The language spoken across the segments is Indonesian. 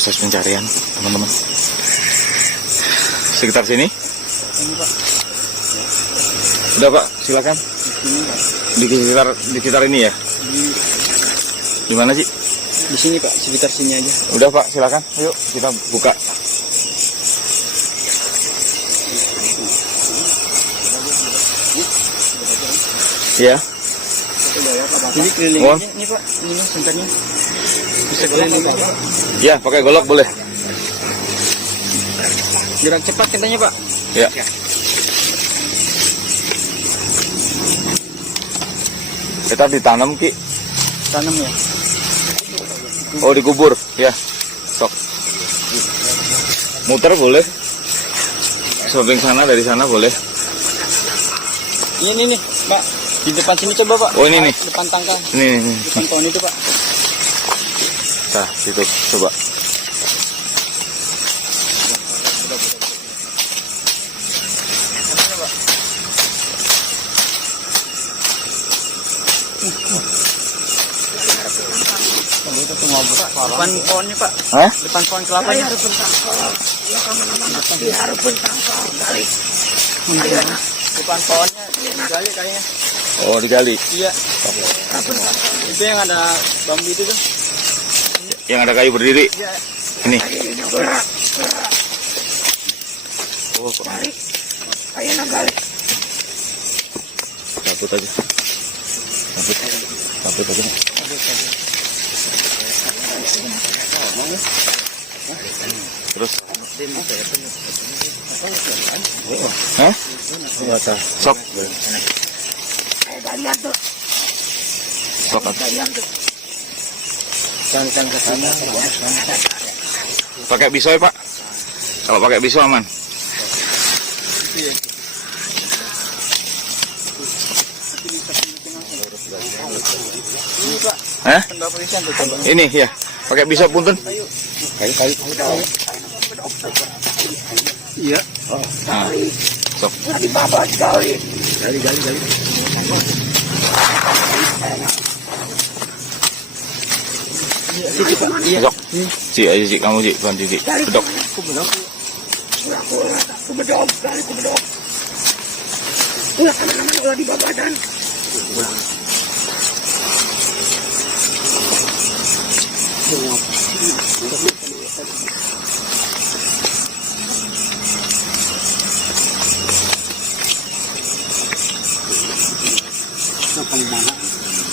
proses pencarian teman-teman. Sekitar sini? Ini Pak. Udah Pak, silakan. Di sini Pak. Di sekitar ini ya? Di mana sih? Di sini Pak, sekitar sini aja. Udah Pak, silakan. Yuk kita buka. Ya. Ini kelilingnya ini Pak, ini Mas senternya. Bisa keliling aja Pak. Ya, pakai golok boleh. Gerak cepat katanya Pak. Ya. Kita ditanam Ki. Tanam ya. Oh, dikubur. Ya. Sok. Muter boleh. Samping sana, dari sana boleh. Ini nih, Pak. Di depan sini coba Pak. Oh, ini nih. Depan tangka. Ini. Depan pohon itu Pak. Nah, situ coba. Depan pohonnya Pak. Hah? Depan pohon kelapanya. Depan pohonnya digali kayaknya. Oh, digali. Iya. Itu yang ada bambu itu tuh. Yang ada kayu berdiri. Iya. Ini. Oh, kok. Cabut aja. Cabut aja. Terus. Hah? Sok. Sok. Jangan ke sana. Pakai pisau ya Pak. Kalau pakai pisau aman. Ini Pak. Hah? Tenda polisian tuh coba. Ini ya. Pakai pisau punten. Kayu. Iya. Nah, sok. Gali. Iya. Sok. Cik aja Cik, kamu Cik, bantu Cik. Bedok.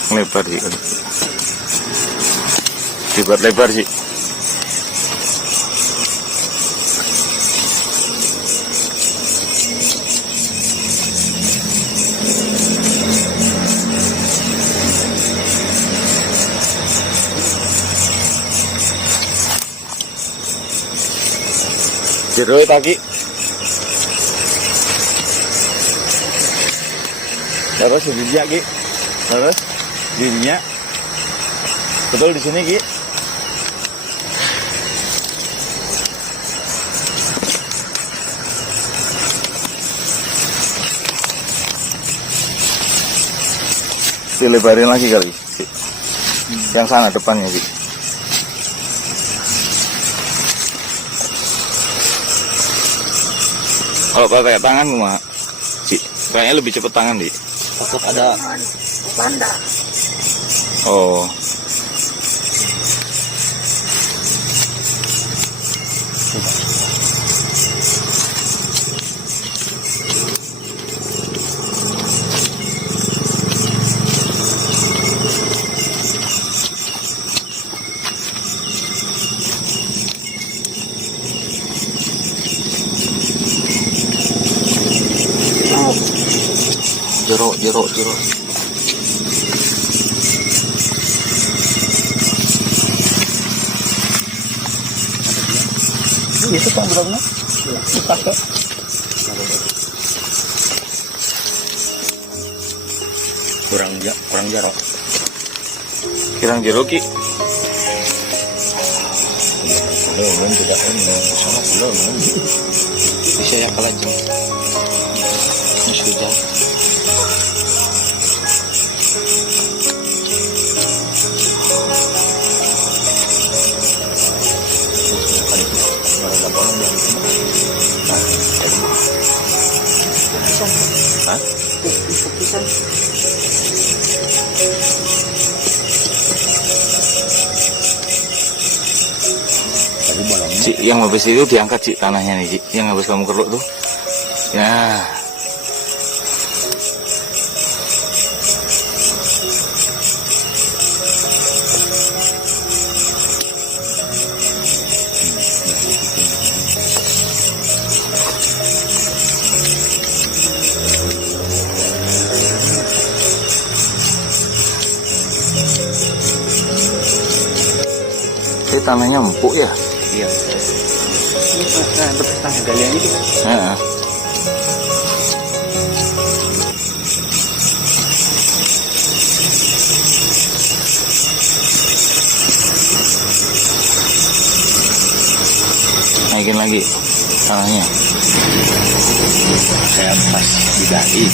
Lebar Cik. Dibuat lebar Cik. Jero taki. Terus dirinya Ki. Terus dirinya. Betul di sini Ki. Dilebarin lagi kali Ki. Yang sana depannya Ki. Kalau pakai tangan mah, Cik, kayaknya lebih cepet tangan, Di. Takut ada panda. Oh. Jeruk. Itu Pak benar-benar. Kurang jeruk. Kirang jeruk Ki. Belum tidak sama belum. Bisa ya kalau jam. Sudah. Hah? Pisan. Cik, yang habis itu diangkat Cik tanahnya nih Cik, yang habis kamu keruk tuh. Ya. Ini tanahnya empuk ya. Iya. Ini bekas tanah galian itu kan. Heeh. Naikin lagi tanahnya. Saya pas digali.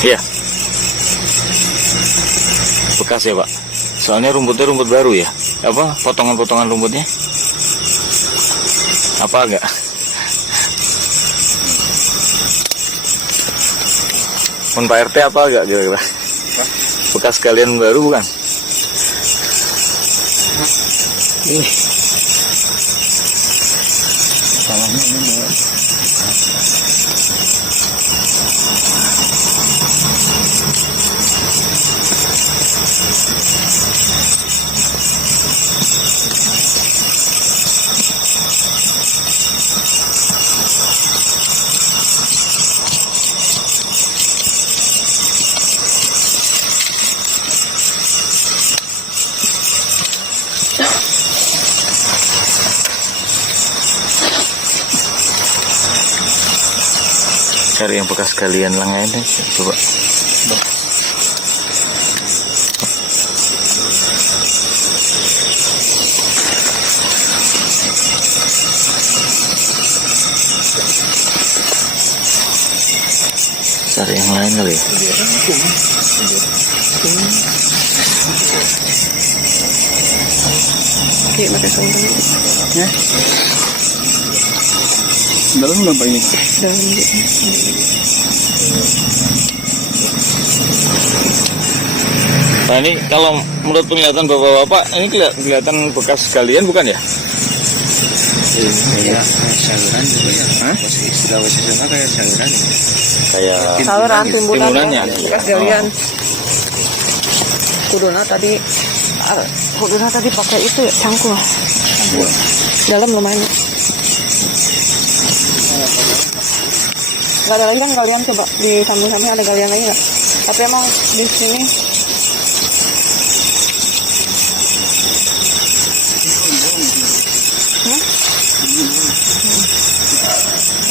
Iya. Bekas ya Pak. Soalnya rumputnya rumput baru ya. Apa potongan-potongan rumputnya? Apa agak? Pun Pak RT apa agak kira-kira? Bekas kalian baru bukan? Ini. Tanahnya ini. Cari yang bekas kalian langain deh, coba. Cari yang lain kali ya. Oke, pakai songkang. Ya. Dalam apa ini? Dalam. Nah ini kalau menurut penglihatan bapak-bapak, ini kelihatan bekas kalian bukan ya? Iya, saluran juga ya. Hah? Istilah sana kayak saluran. Kayak Saluran timbulannya. timbulannya. Bekas galian. Kuduna tadi pakai itu ya, cangkul. Dalam lumayan. Gak ada lagi kan galian, coba di samping-samping ada galian lagi nggak? Tapi emang di sini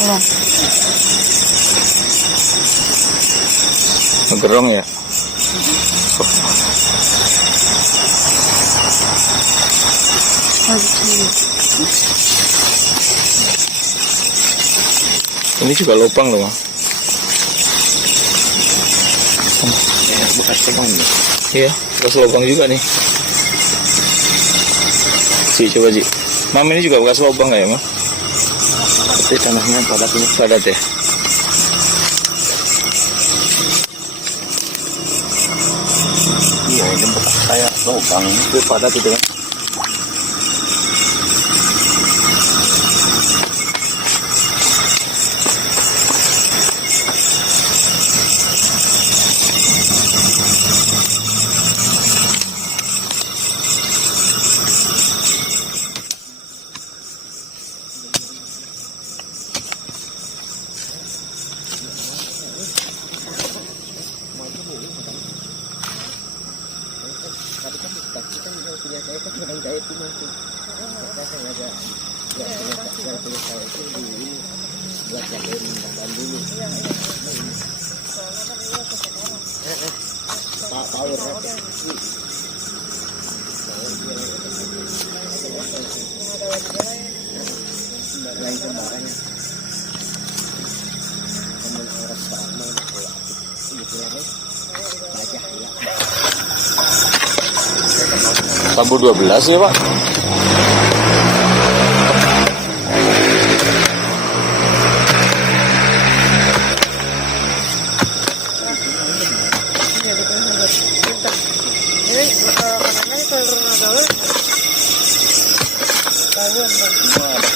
belum. Gerong ya. Ini juga lubang loh. Bekas lubang ya. Iya, bekas lubang juga nih. Ci, coba Ci. Mam, ini juga bekas lubang nggak ya, Mam? Tapi tanahnya padat ini. Padat ya. Iya, ini bekas kayak lubang. Itu padat itu kan. Tabu 12 ya Pak.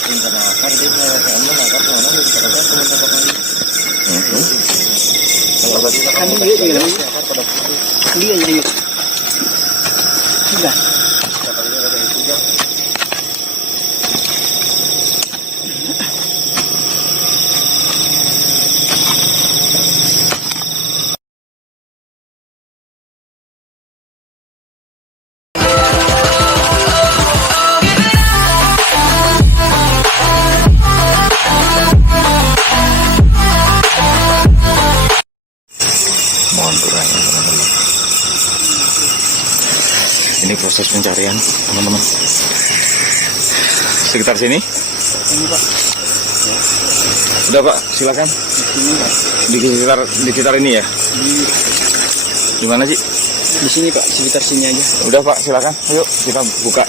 Kan dia tinggal dia yang sudah. Mohon doanya teman-teman. Ini proses pencarian teman-teman. Sekitar sini. Ini Pak. Udah Pak, silakan. Ini Pak. Di sekitar ini ya. Di mana sih? Di sini Pak, sekitar sini aja. Udah Pak, silakan. Yuk kita buka.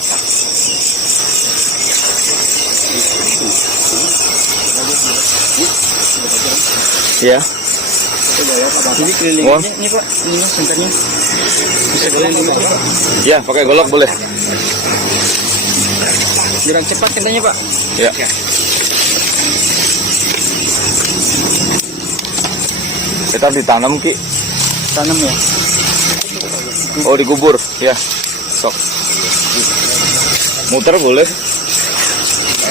Ya. Jadi kelilingnya ini Pak, ini senternya. Bisa keliling Pak. Ya, pakai golok boleh. Gerak cepat katanya Pak. Ya. Kita ditanam Ki. Tanam ya. Oh, dikubur. Ya. Sok. Muter boleh.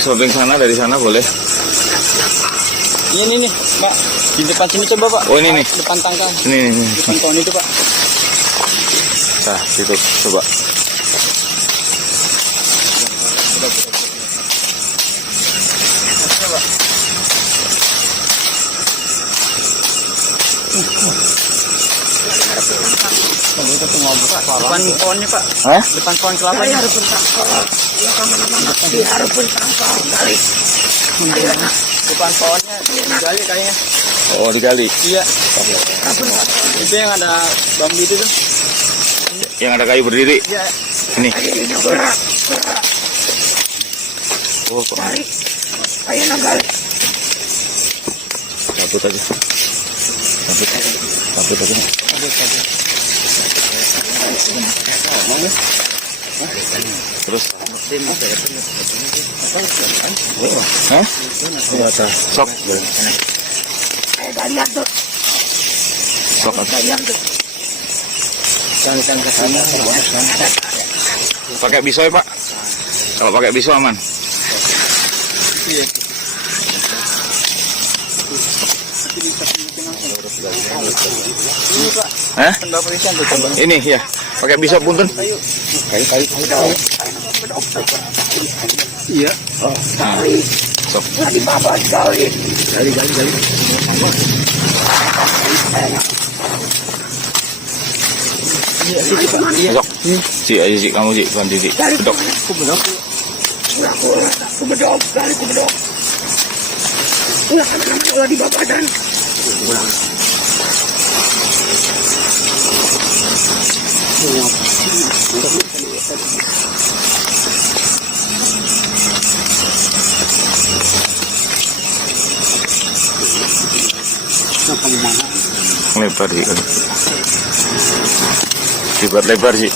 Samping sana, dari sana boleh. Ini nih Pak, di depan sini coba Pak. Oh, ini nih. Depan tangga. Ini. Depan pohon itu Pak. Nah, situ coba. Depan pohonnya Pak. Hah? Depan pohon kelapanya. Depan pohonnya digali kayaknya. Oh, digali. Iya. Itu yang ada bambu itu tuh. Yang ada kayu berdiri. Iya. Ini. Oh, kok. Cabut aja. Cabut aja. Terus. Hah? Sok. Sok. Pakai pisau ya Pak. Kalau pakai pisau aman. Ini Pak. Hah? Tembak polisian tuh coba. Ini ya. Pakai pisau punten. Kayu. Iya. Nah, sok. Gali. Iya, sini Pak. Iya. Sok. Si aja sih kamu sih, bantu sih. Bedok. Lebar sih. Dibuat lebar sih.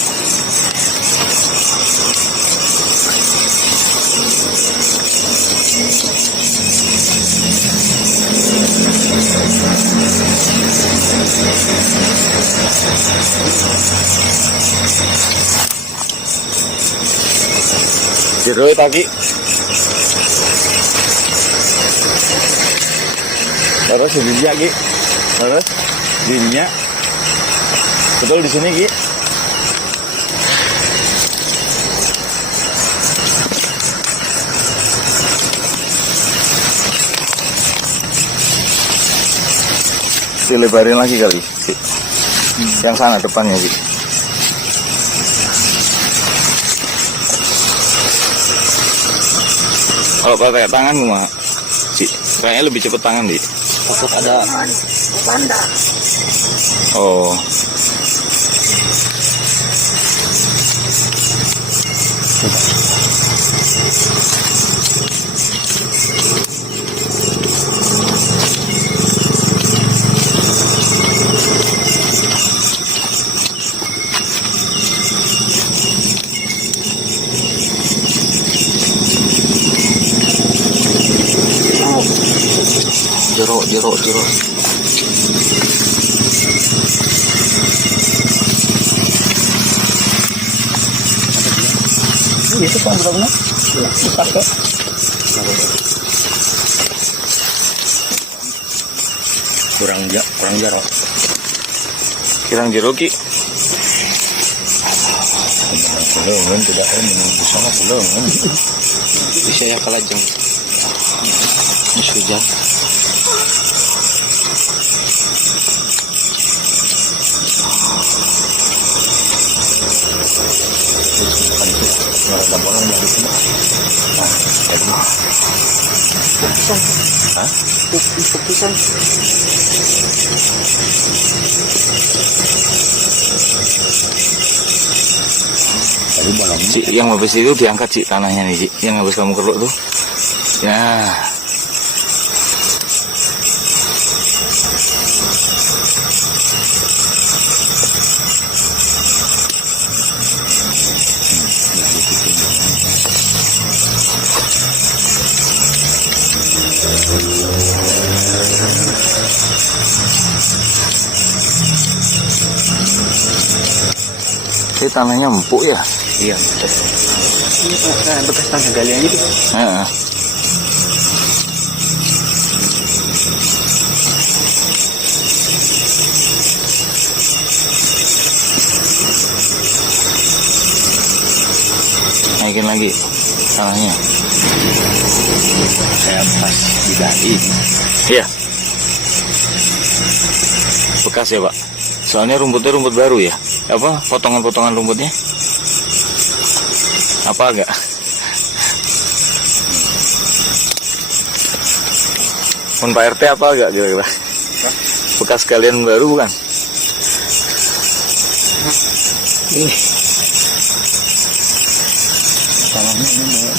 Jero taki. Terus dirinya Ki. Terus dirinya. Betul di sini Ki. Dilebarin lagi kali Ki. Yang sana depannya Ki. Kalau pakai tangan mah sih kayaknya lebih cepet tangan di. Takut ada Oh. jeruk. Itu kan benar-benar. Pakai. Kurang jarok. Kirang jeruk ki. Belum, tidak bisa belum. Bisa ya kalajeng. Hujan. Pisang. Ci, yang habis itu diangkat Ci tanahnya nih Ci. Yang habis kamu keruk tuh. Ya. Ini tanahnya empuk ya? Iya. Ini bekas tanah galian itu. Heeh. Naikin lagi tanahnya. Saya pas di dahi. Iya. Bekas ya Pak? Soalnya rumputnya rumput baru ya? Apa potongan-potongan rumputnya? Apa agak? Pun Pak RT apa agak kira-kira? Bekas kalian baru bukan? Ini. Tanahnya ini.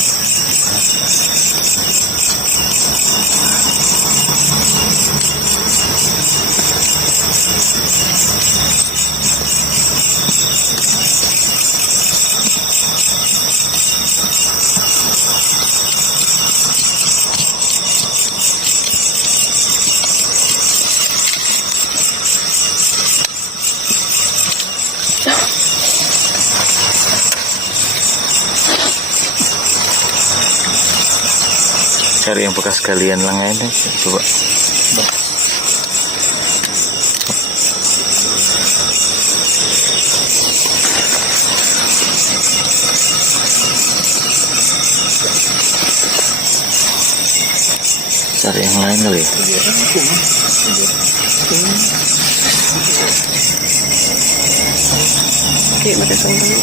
Cari yang bekas kalian langain deh, coba. Cari yang lain kali ya. Oke, pakai sambal.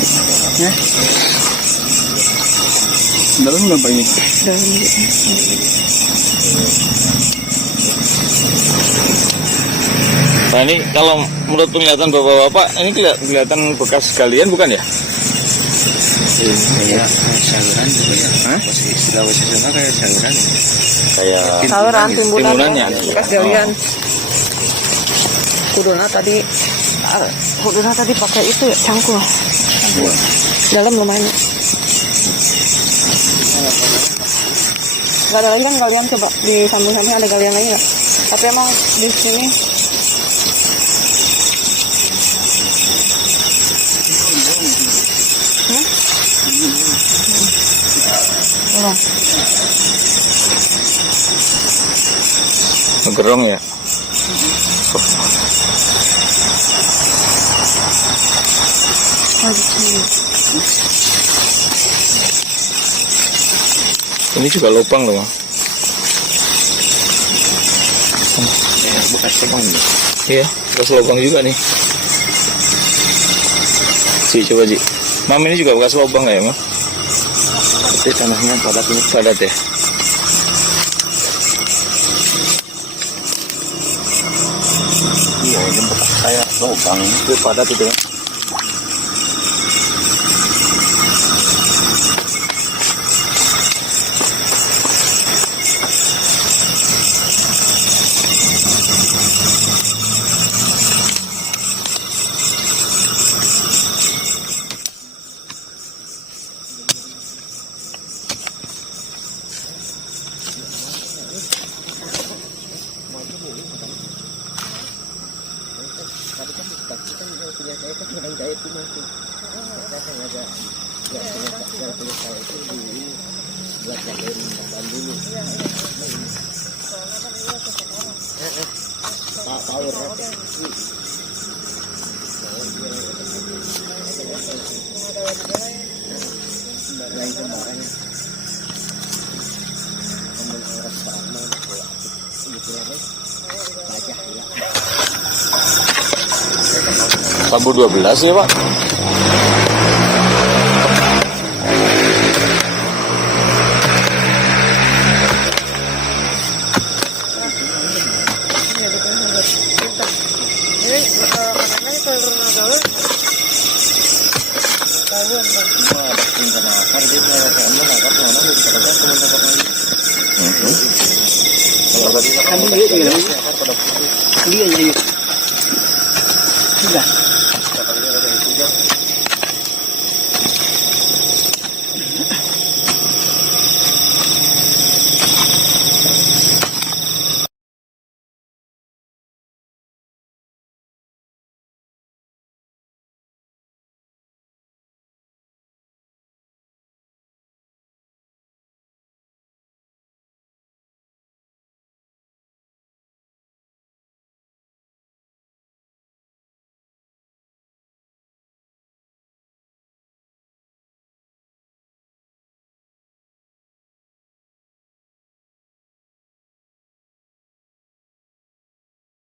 Ya. Dalam berapa ini? Dalam. Nah ini kalau menurut penglihatan bapak-bapak, ini kelihatan bekas kalian bukan ya? Kayak saluran gitu ya. Hah? Istilah sana kayak saluran. Kayak Saluran timbunan. Timbunannya. Bekas galian. Kuduna tadi pakai itu ya, cangkul. Dalam lumayan. Gak ada lagi kan galian, coba di samping-samping ada galian lagi nggak? Tapi emang di sini belum. Gerong ya. Ini juga lubang loh. Bekas tegang nih. Iya, bekas lubang juga nih. Ci, coba Ci. Mam, ini juga bekas lubang nggak ya, Mam? Tapi tanahnya padat ini. Padat ya. Iya, ini bekas saya lubang itu padat itu ya. yang jahit itu masih saya ada ya tulis saya itu di buat jagain ban dulu. Pak power lain sembarangnya orang sama gitu ya wajah ya Sabu 12 ya Pak. Ini makanannya kalau nggak kami dia tinggal dia